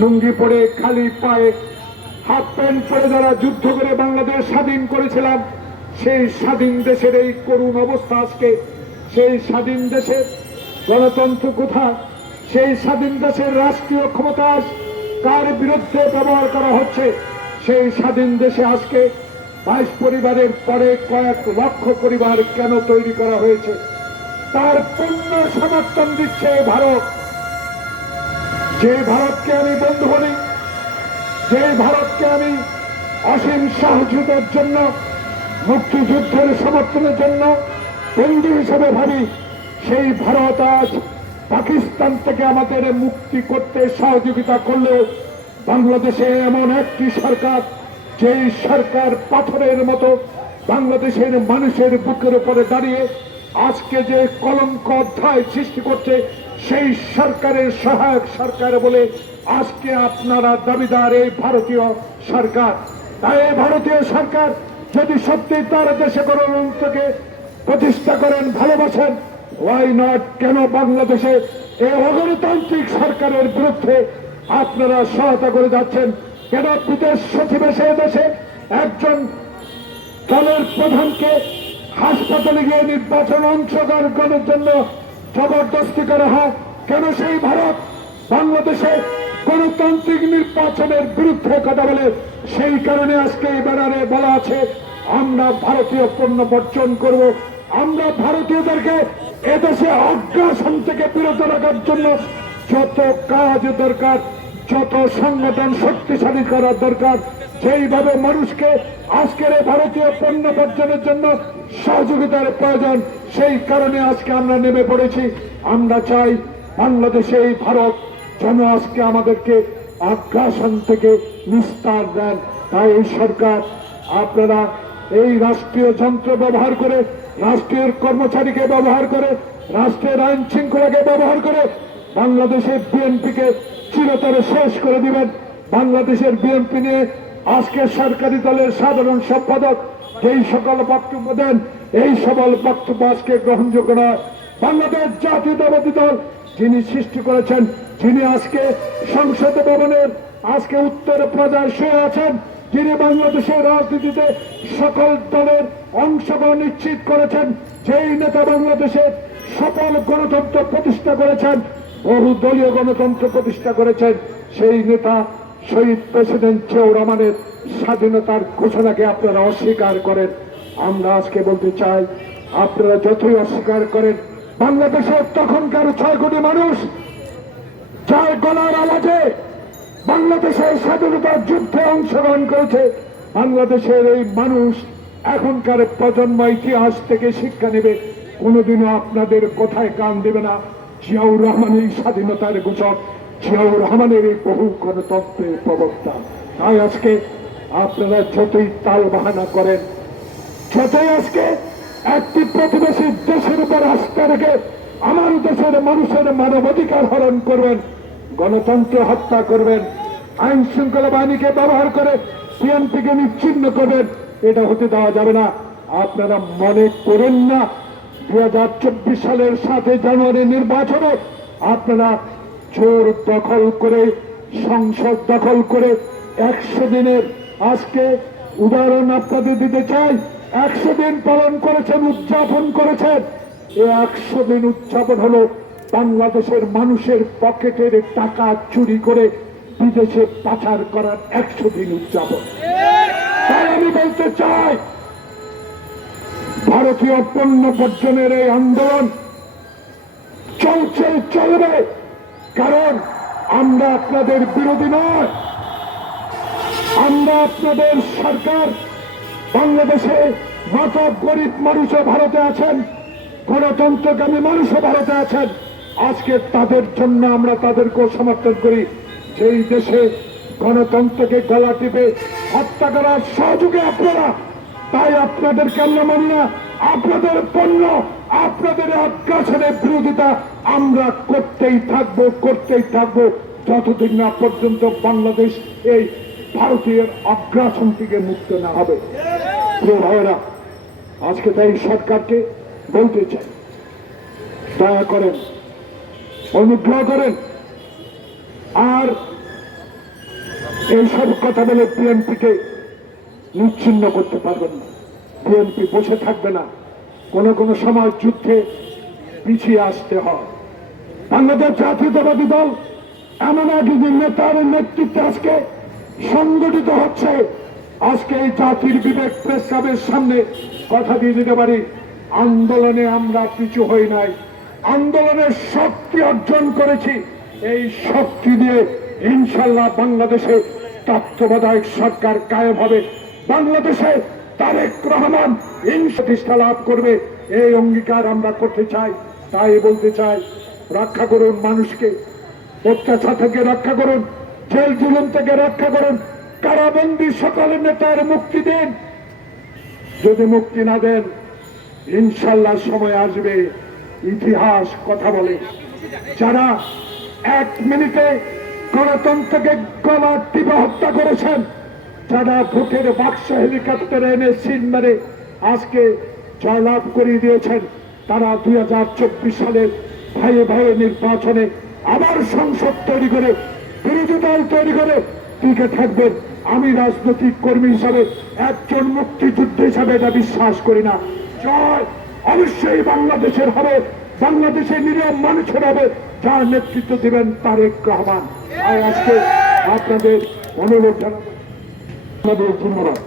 লুঙ্গি পরে খালি পায়ে হাফ প্যান্ট পরে যারা যুদ্ধ করে বাংলাদেশ স্বাধীন করেছিলাম, সেই স্বাধীন দেশের এই করুণ অবস্থা আজকে। সেই স্বাধীন দেশের গণতন্ত্র কোথায়? সেই স্বাধীন দেশের রাষ্ট্রীয় ক্ষমতা কার বিরুদ্ধে ব্যবহার করা হচ্ছে? সেই স্বাধীন দেশে আজকে 22 পরিবারের পরে কয়েক লক্ষ পরিবার কেন তৈরি করা হয়েছে? তার পূর্ণ সমর্থন দিচ্ছে ভারত। যে ভারতকে আমি বন্ধু বলি, যে ভারতকে আমি অসীম সাহসিকতার জন্য, মুক্তিযুদ্ধের সমর্থনের জন্য বন্ধু হিসেবে ভাবি, সেই ভারত আজ পাকিস্তান থেকে আমাদের মুক্তি করতে সহযোগিতা করলেও বাংলাদেশে এমন একটি সরকার, যেই সরকার পাথরের মতো বাংলাদেশের মানুষের বুকের উপরে দাঁড়িয়ে আজকে যে কলঙ্ক অধ্যায় সৃষ্টি করছে, সেই সরকারের সহায়ক সরকার বলে আজকে আপনারা দাবিদার এই ভারতীয় সরকার। তাই এই ভারতীয় সরকার যদি সত্যি তার দেশে গণতন্ত্রকে প্রতিষ্ঠা করেন, ভালোবাসেন, ওয়াই নট, কেন বাংলাদেশে এই অগণতান্ত্রিক সরকারের বিরুদ্ধে আপনারা সহায়তা করে যাচ্ছেন? কেন বিদেশ সচিব এসে দেশে একজন দলের প্রধানকে হাসপাতালে গিয়ে নির্বাচন অংশগ্রহণের জন্য জবরদস্তি করা হয়? কেন সেই ভারত বাংলাদেশে গণতান্ত্রিক নির্বাচনের বিরুদ্ধে কথা বলে? সেই কারণে আজকে এই ব্যানারে বলা আছে আমরা ভারতীয় পণ্য বর্জন করব। আমরা ভারতীয়দেরকে এদেশে অগ্রাসন থেকে বিরত রাখার জন্য যত কাজ দরকার, যত সংগঠন শক্তিশালী করার দরকার, যেইভাবে মানুষকে আজকের ভারতীয় পণ্য বর্জনের জন্য সহযোগিতার প্রয়োজন, সেই কারণে আজকে আমরা নেমে পড়েছি। আমরা চাই বাংলাদেশে এই ভারত যেন আজকে আমাদেরকে আগ্রাসন থেকে নিস্তার দেন। তাই এই সরকার আপনারা এই রাষ্ট্রীয় যন্ত্র ব্যবহার করে, রাষ্ট্রের কর্মচারীকে ব্যবহার করে, রাষ্ট্রের আইন শৃঙ্খলাকে ব্যবহার করে বাংলাদেশের বিএনপিকে চিরতরে শেষ করে দিবেন। বাংলাদেশের বিএনপি নিয়ে আজকে সরকারি দলের সাধারণ সম্পাদক যেই সকল বক্তব্য দেন, এই সকল বক্তব্য আজকে গ্রহণযোগ্য নয়। বাংলাদেশ জাতীয়তাবাদী দল যিনি সৃষ্টি করেছেন, যিনি আজকে সংসদ ভবনের আজকে উত্তর প্লাজায় শুয়ে আছেন, যিনি বাংলাদেশের রাজনীতিতে সকল দলের অংশগ্রহণ নিশ্চিত করেছেন, যেই নেতা বাংলাদেশের সকল গণতন্ত্র প্রতিষ্ঠা করেছেন, বহু দলীয় গণতন্ত্র প্রতিষ্ঠা করেছেন, সেই নেতা শহীদ প্রেসিডেন্ট জিয়াউর রহমানের স্বাধীনতার ঘোষণাকে আপনারা অস্বীকার করেন। আমরা আজকে বলতে চাই, আপনারা যতই অস্বীকার করেন, বাংলাদেশের তখনকার 6 কোটি মানুষ যার গলার আওয়াজে বাংলাদেশের স্বাধীনতার যুদ্ধে অংশগ্রহণ করেছে, বাংলাদেশের এই মানুষ এখনকার প্রজন্ম ইতিহাস থেকে শিক্ষা নেবে, কোনোদিনও আপনাদের কথায় কান দেবে না। জিয়াউর রহমান এই স্বাধীনতার ঘোষক, জিয়াউর রহমানের এই বহু গণতন্ত্রের প্রবক্তা। তাই আজকে আপনারা যতই তাল বাহানা করেন, যতই আজকে একটি প্রতিবেশী দেশের উপর আস্থা রেখে আমার দেশের মানুষের মানবাধিকার হরণ করবেন, গণতন্ত্র হত্যা করবেন, আইন শৃঙ্খলা বাহিনীকে ব্যবহার করে বিএনপিকে নিচ্ছিন্ন করবেন, এটা হতে দেওয়া যাবে না। আপনারা মনে করেন না 2024 সালের 7 জানুয়ারি নির্বাচনে আপনারা জোর দখল করে, সংসদ দখল করে 100 দিনের আজকে উদাহরণ আপনাদের দিতে চাই। 100 দিন পালন করেছেন, উদযাপন করেছেন। এই 100 দিন উদযাপন হলো বাংলাদেশের মানুষের পকেটের টাকা চুরি করে বিদেশে পাচার করার 100 দিন উদযাপন। তাই আমি বলতে চাই, ভারতীয় পণ্য বর্জনের এই আন্দোলন চলছে, চলবে, কারণ আমরা আপনাদের বিরোধী নয়। আমরা আপনাদের সরকার, বাংলাদেশে মত গরিব মানুষও ভারতে আছেন, গণতন্ত্রকামী মানুষও ভারতে আছেন। আজকে তাদের জন্য আমরা তাদেরকেও সমর্থন করি। যেই দেশে গণতন্ত্রকে গলা টিপে হত্যা করার সহযোগী আপনারা, তাই আপনাদেরকে আমরা মানি না। আপনাদের পণ্য, আপনাদের আগ্রাসনের বিরোধিতা আমরা করতেই থাকবো, করতেই থাকবো, যতদিন না পর্যন্ত বাংলাদেশ এই ভারতীয় আগ্রাসন থেকে মুক্ত না হবে। প্রিয় ভাইয়েরা, আজকে তাই সরকারকে বলতে চাই, দয়া করেন, অনুগ্রহ করেন, আর এইসব কথা বলে বিএনপিকে নিচ্ছিন্ন করতে পারবেন না। বিএনপি বসে থাকবে না, কোনো কোনো সময় যুদ্ধে পিছিয়ে আসতে হয়। বাংলাদেশ জাতীয়তাবাদী দল এমন একজন নেতার নেতৃত্বে আজকে সংগঠিত হচ্ছে। আজকে এই জাতির বিবেক প্রেস ক্লাবের সামনে কথা দিয়ে দিতে পারি, আন্দোলনে আমরা পিছু হই নাই, আন্দোলনের শক্তি অর্জন করেছি। এই শক্তি দিয়ে ইনশাল্লাহ বাংলাদেশে তত্ত্বাবধায়ক সরকার কায়েম হবে, বাংলাদেশে তারেক রহমান প্রতিষ্ঠা লাভ করবে। এই অঙ্গীকার আমরা করতে চাই। তাই বলতে চাই, রক্ষা করুন মানুষকে, অত্যাচার থেকে রক্ষা করুন, জেল জুলুম থেকে রক্ষা করুন, কারাবন্দী সকল নেতার মুক্তি দিন। যদি মুক্তি না দেন, ইনশাল্লাহ সময় আসবে, ইতিহাস কথা বলে, যারা 1 মিনিটে গণতন্ত্রকে গলা টিপে হত্যা করেছেন, যারা ভোটের বাক্স হেলিকপ্টারে এনে সিন মেরে আজকে জয়লাভ করিয়ে দিয়েছেন, তারা 2024 সালের ভাইয়ে ভাইয়ে নির্বাচনে আবার সংসদ তৈরি করে, বিরোধী দল তৈরি করে টিকে থাকবেন। আমি রাজনৈতিক কর্মী হিসাবে, একজন মুক্তিযুদ্ধ হিসাবে এটা বিশ্বাস করি না। জয় অবশ্যই বাংলাদেশের হবে, বাংলাদেশের নিরীহ মানুষের হবে, যার নেতৃত্ব দিবেন তারেক রহমান। আর আজকে আপনাদের অনুরোধ জানাবো, ধন্যবাদ।